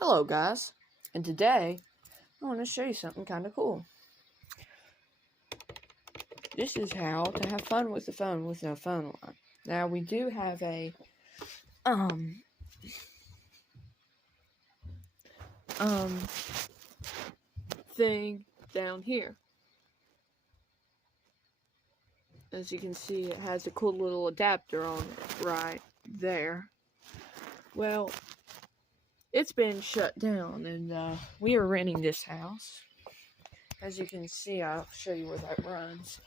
Hello guys, and today I want to show you something kind of cool. This is how to have fun with the phone with no phone line. Now we do have a thing down here. As you can see, it has a cool little adapter on it right there. Well, it's been shut down, and we are renting this house. As you can see, I'll show you where that runs.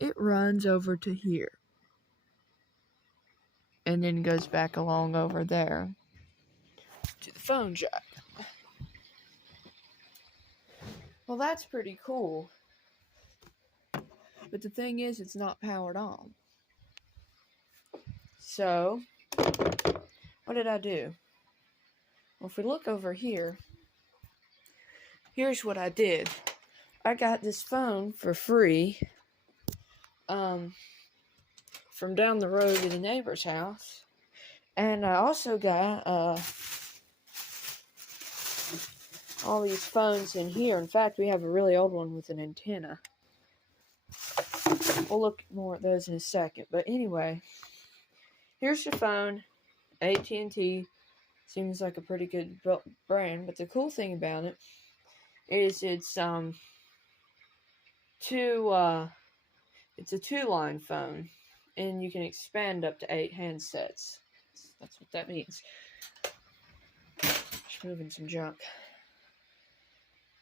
It runs over to here. And then goes back along over there to the phone jack. Well, that's pretty cool. But the thing is, it's not powered on. So, what did I do? Well, if we look over here, here's what I did. I got this phone for free from down the road at a neighbor's house. And I also got all these phones in here. In fact, we have a really old one with an antenna. We'll look more at those in a second. But anyway, here's your phone. AT&T seems like a pretty good brand. But the cool thing about it is it's a two-line phone, and you can expand up to 8 handsets. That's what that means. Just moving some junk.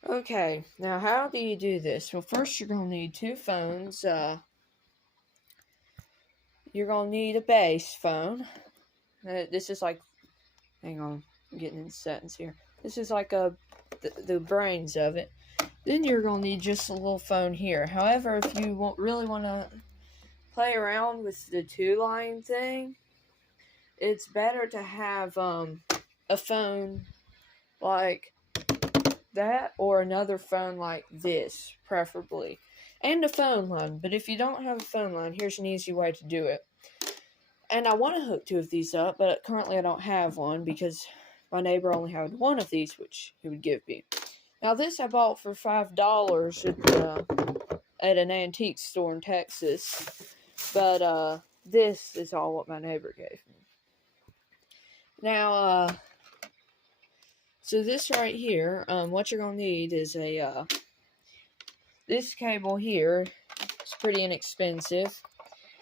Okay, now how do you do this? Well, first you're going to need two phones. You're going to need a base phone. This is like, hang on, I'm getting in the settings here. This is like the brains of it. Then you're going to need just a little phone here. However, if you really want to play around with the two-line thing, it's better to have a phone like that or another phone like this, preferably. And a phone line. But if you don't have a phone line, here's an easy way to do it. And I want to hook two of these up, but currently I don't have one because my neighbor only had one of these, which he would give me. Now this I bought for $5 at an antique store in Texas. But this is all what my neighbor gave me. Now, so this right here, what you're going to need is this cable here. It's pretty inexpensive.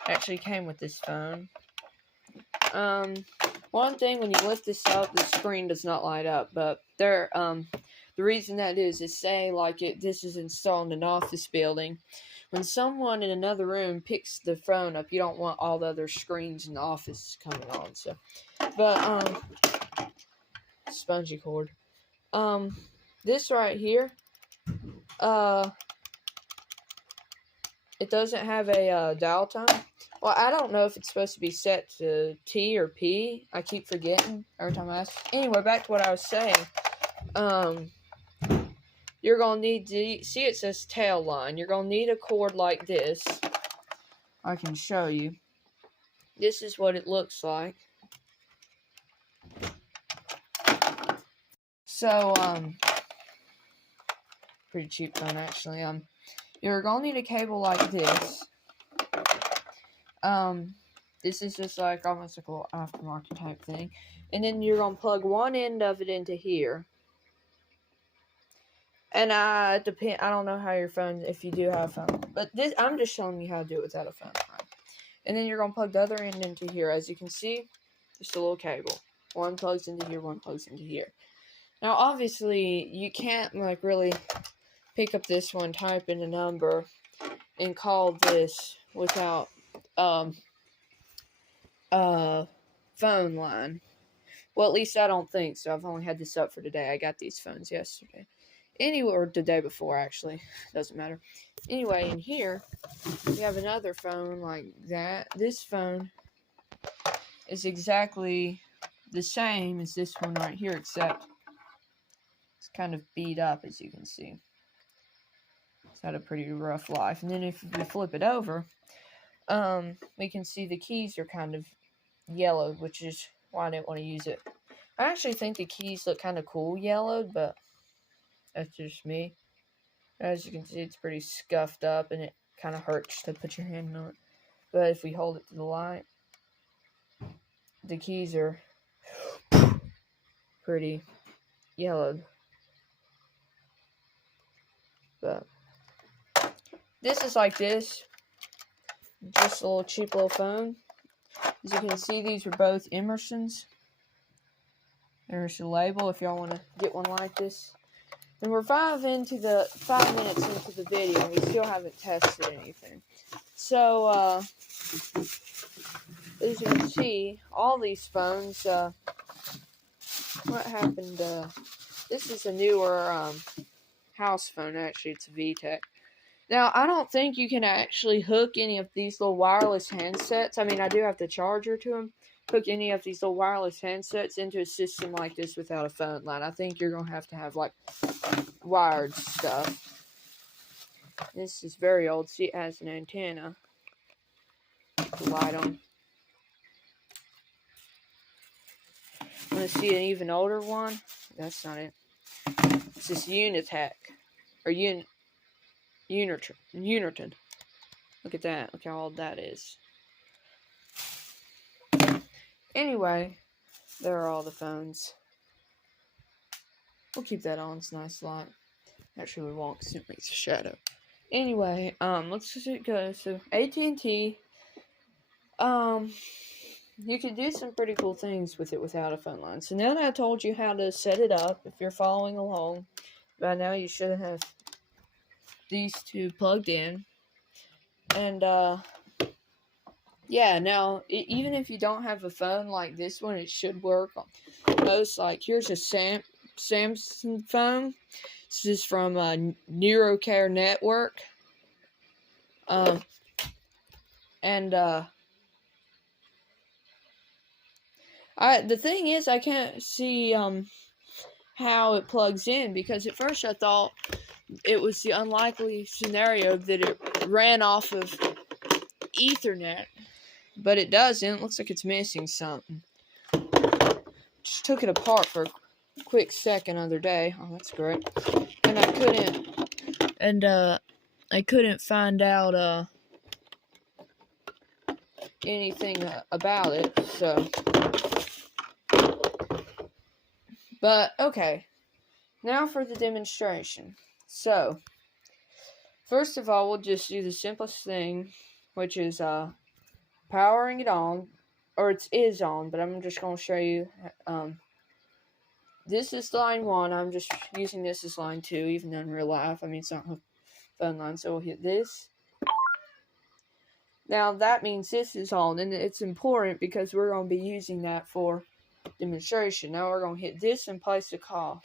Actually came with this phone. One thing, when you lift this up, the screen does not light up, but the reason that is say like this is installed in an office building. When someone in another room picks the phone up, you don't want all the other screens in the office coming on. So, but spongy cord. This right here, it doesn't have a dial tone. Well, I don't know if it's supposed to be set to T or P. I keep forgetting every time I ask. Anyway, back to what I was saying. You're going to need to, see it says tail line. You're going to need a cord like this. I can show you. This is what it looks like. So, pretty cheap phone actually. You're going to need a cable like this. This is just like almost like a little aftermarket type thing. And then you're going to plug one end of it into here. And I don't know how your phone, if you do have a phone. But this, I'm just showing you how to do it without a phone. And then you're going to plug the other end into here. As you can see, just a little cable. One plugs into here, one plugs into here. Now, obviously, you can't, like, really pick up this one, type in a number, and call this without, phone line. Well, at least I don't think so. I've only had this up for today. I got these phones yesterday. Anyway, or the day before, actually. Doesn't matter. Anyway, in here, we have another phone like that. This phone is exactly the same as this one right here, except it's kind of beat up, as you can see. It's had a pretty rough life. And then if we flip it over, we can see the keys are kind of yellow, which is why I didn't want to use it. I actually think the keys look kind of cool yellowed, but that's just me. As you can see, it's pretty scuffed up, and it kind of hurts to put your hand on it. But if we hold it to the light, the keys are pretty yellowed. But this is like this. Just a little cheap little phone. As you can see, these are both Emerson's. There's the label if y'all want to get one like this. And we're 5 minutes into the video, and we still haven't tested anything. So, as you can see, all these phones, what happened, this is a newer, house phone, actually. It's a VTech. Now, I don't think you can actually hook any of these little wireless handsets. I mean, I do have the charger to them. Hook any of these little wireless handsets into a system like this without a phone line. I think you're going to have, like, wired stuff. This is very old. See, it has an antenna. The light on. Want to see an even older one? That's not it. It's this Unitech. Or Uniton. Look at that. Look how old that is. Anyway, there are all the phones. We'll keep that on. It's a nice light. Actually, we won't because it makes a shadow. Anyway, let's just go. So, AT&T, you can do some pretty cool things with it without a phone line. So now that I told you how to set it up, if you're following along, by now you should have these two plugged in. And, yeah, now, even if you don't have a phone like this one, it should work on most. Like, here's a Samsung phone. This is from NeuroCare Network. The thing is, I can't see how it plugs in, because at first I thought it was the unlikely scenario that it ran off of Ethernet, but it doesn't. It looks like it's missing something. Just took it apart for a quick second the other day. Oh, that's great. And I couldn't find out anything about it, so. But, okay. Now for the demonstration. So, first of all, we'll just do the simplest thing, which is powering it on, or it is on, but I'm just going to show you. This is line 1. I'm just using this as line 2, even though in real life, I mean, it's not a phone line. So we'll hit this. Now, that means this is on, and it's important because we're going to be using that for demonstration. Now we're going to hit this and place a call.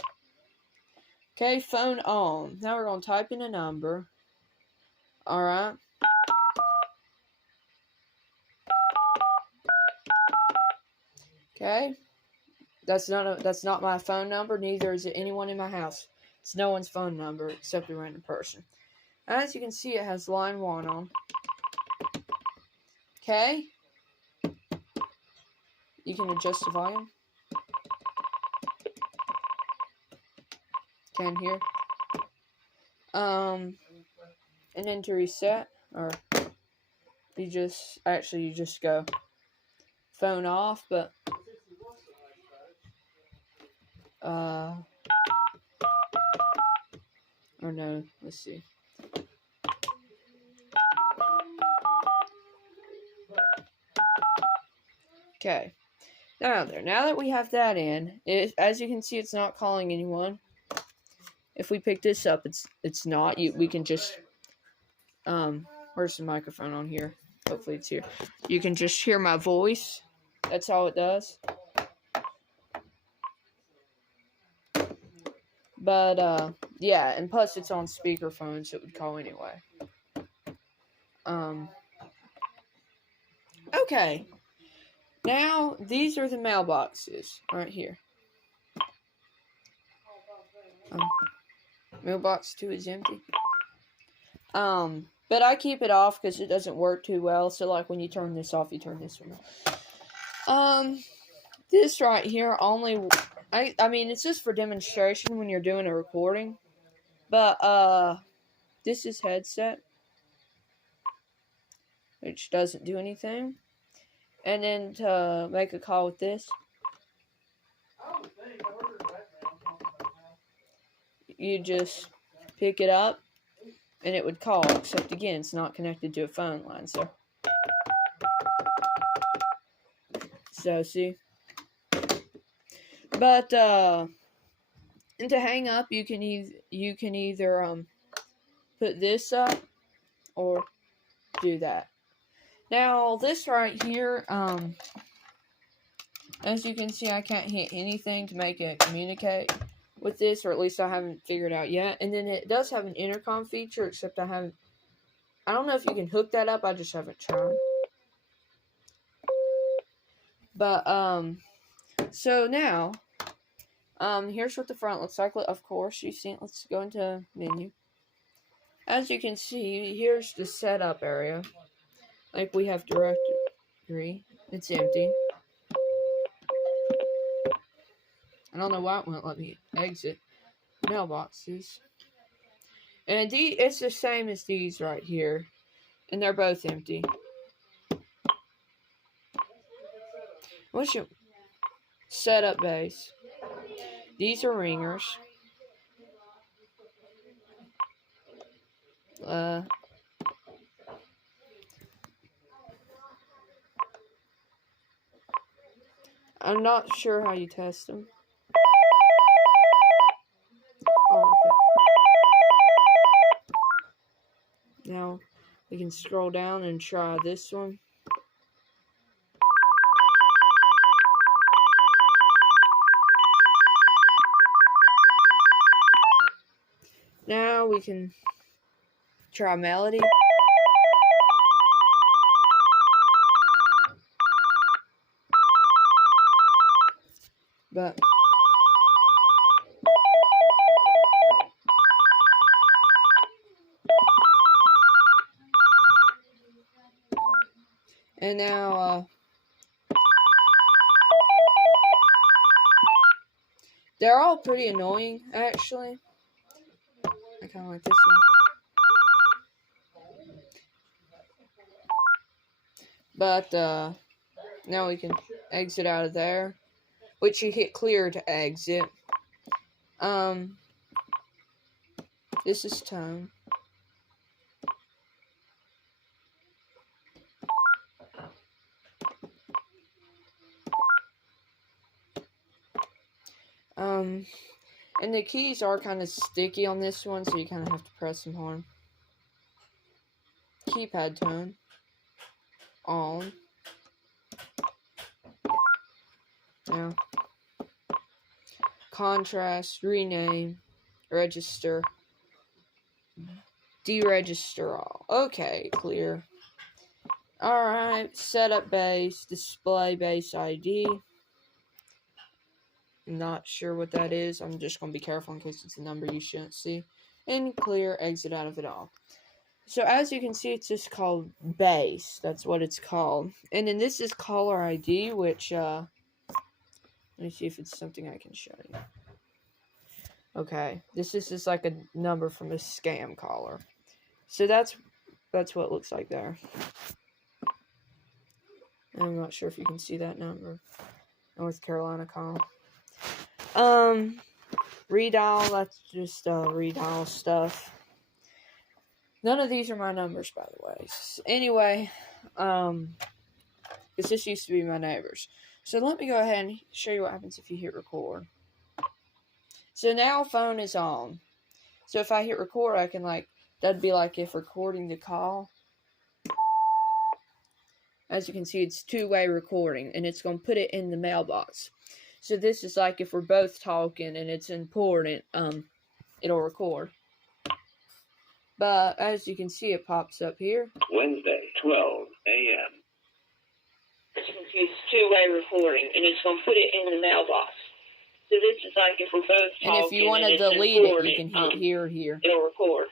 Okay, phone on. Now we're going to type in a number. Alright. Okay. That's not my phone number. Neither is it anyone in my house. It's no one's phone number except a random person. As you can see, it has line 1 on. Okay. You can adjust the volume. Can hear. And then to reset, or you just go phone off, but or no, let's see. Okay. Now that we have that in, as you can see, it's not calling anyone. If we pick this up, it's not. We can just where's the microphone on here? Hopefully it's here. You can just hear my voice. That's all it does. But yeah, and plus it's on speakerphone, so it would call anyway. Okay. Now these are the mailboxes right here. Mailbox 2 is empty. But I keep it off because it doesn't work too well. So like when you turn this off, you turn this one off. This right here only, I mean, it's just for demonstration when you're doing a recording. But, this is headset, which doesn't do anything. And then to make a call with this, you just pick it up and it would call, except again, it's not connected to a phone line, so see. But, and to hang up, you can either put this up or do that. Now, this right here, as you can see, I can't hit anything to make it communicate with this, or at least I haven't figured out yet. And then it does have an intercom feature, except I don't know if you can hook that up, I just haven't tried. But, so now, here's what the front looks like. Of course, you've seen it. Let's go into menu. As you can see, here's the setup area. Like, we have directory. It's empty. I don't know why it won't let me exit mailboxes. And it's the same as these right here. And they're both empty. What's your setup base? These are ringers. I'm not sure how you test them. Oh, okay. Now we can scroll down and try this one. Now we can try melody. But and now they're all pretty annoying, actually. I kind of like this one. But now we can exit out of there, which you hit clear to exit. This is tone. And the keys are kind of sticky on this one, so you kind of have to press them hard. Keypad tone. On. Now. Contrast, rename, register, deregister all. Okay, clear. Alright, setup base, display base ID. Not sure what that is. I'm just going to be careful in case it's a number you shouldn't see. And clear, exit out of it all. So as you can see, it's just called base. That's what it's called. And then this is caller ID, which, let me see if it's something I can show you. Okay, this is just like a number from a scam caller. So that's what it looks like there. I'm not sure if you can see that number. North Carolina call. Redial, that's just redial stuff. None of these are my numbers, by the way. Anyway, because this used to be my neighbor's. So let me go ahead and show you what happens if you hit record. So now phone is on. So if I hit record, I can that'd be like if recording the call. As you can see, it's two-way recording, and it's going to put it in the mailbox. So this is like if we're both talking and it's important, it'll record. But as you can see, it pops up here. Wednesday, 12 a.m. As you can see, it's two-way recording, and it's going to put it in the mailbox. So this is like if we're both talking. And if you want to delete it, you can hit here or here. It'll record.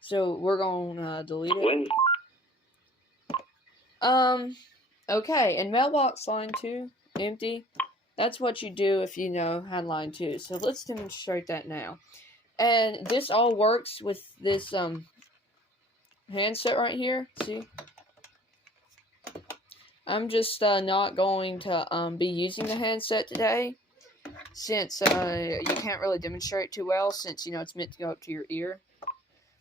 So we're going to delete it. Okay, and mailbox line 2, empty. That's what you do if you know how line 2. So let's demonstrate that now. And this all works with this handset right here. See? I'm just not going to be using the handset today, since you can't really demonstrate too well, since, you know, it's meant to go up to your ear.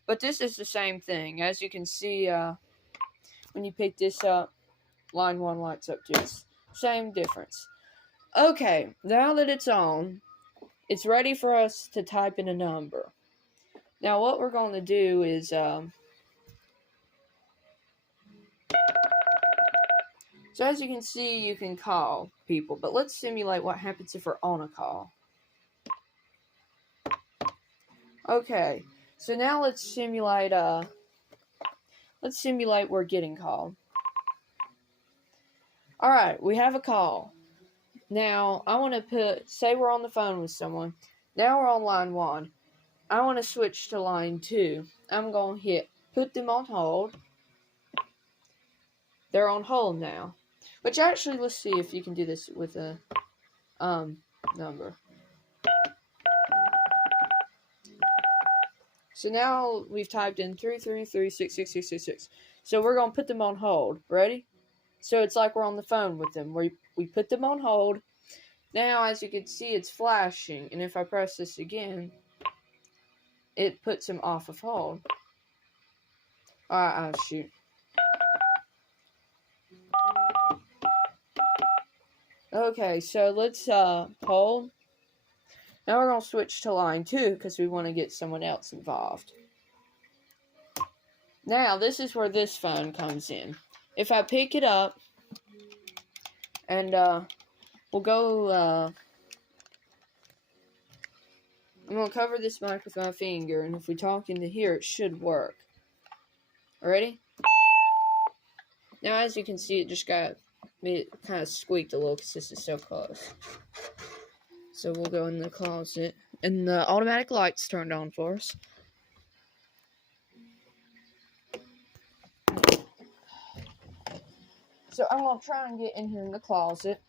But this is the same thing. As you can see, when you pick this up, line 1 lights up too. Same difference. Okay, now that it's on, it's ready for us to type in a number. Now what we're going to do is, so as you can see, you can call people, but let's simulate what happens if we're on a call. Okay, so now let's simulate we're getting called. Alright, we have a call. Now, I want to say we're on the phone with someone. Now we're on line 1. I want to switch to line 2. I'm going to hit put them on hold. They're on hold now. Which actually, let's see if you can do this with a number. So now we've typed in 333666666. So we're going to put them on hold. Ready? So it's like we're on the phone with them. We put them on hold. Now, as you can see, it's flashing. And if I press this again, it puts them off of hold. Alright, shoot. Okay, so let's hold. Now we're going to switch to line 2 because we want to get someone else involved. Now, this is where this phone comes in. If I pick it up, and we'll go, I'm going to cover this mic with my finger, and if we talk into here, it should work. Ready? Now, as you can see, it kind of squeaked a little because this is so close. So we'll go in the closet, and the automatic light's turned on for us. So I'm going to try and get in here in the closet.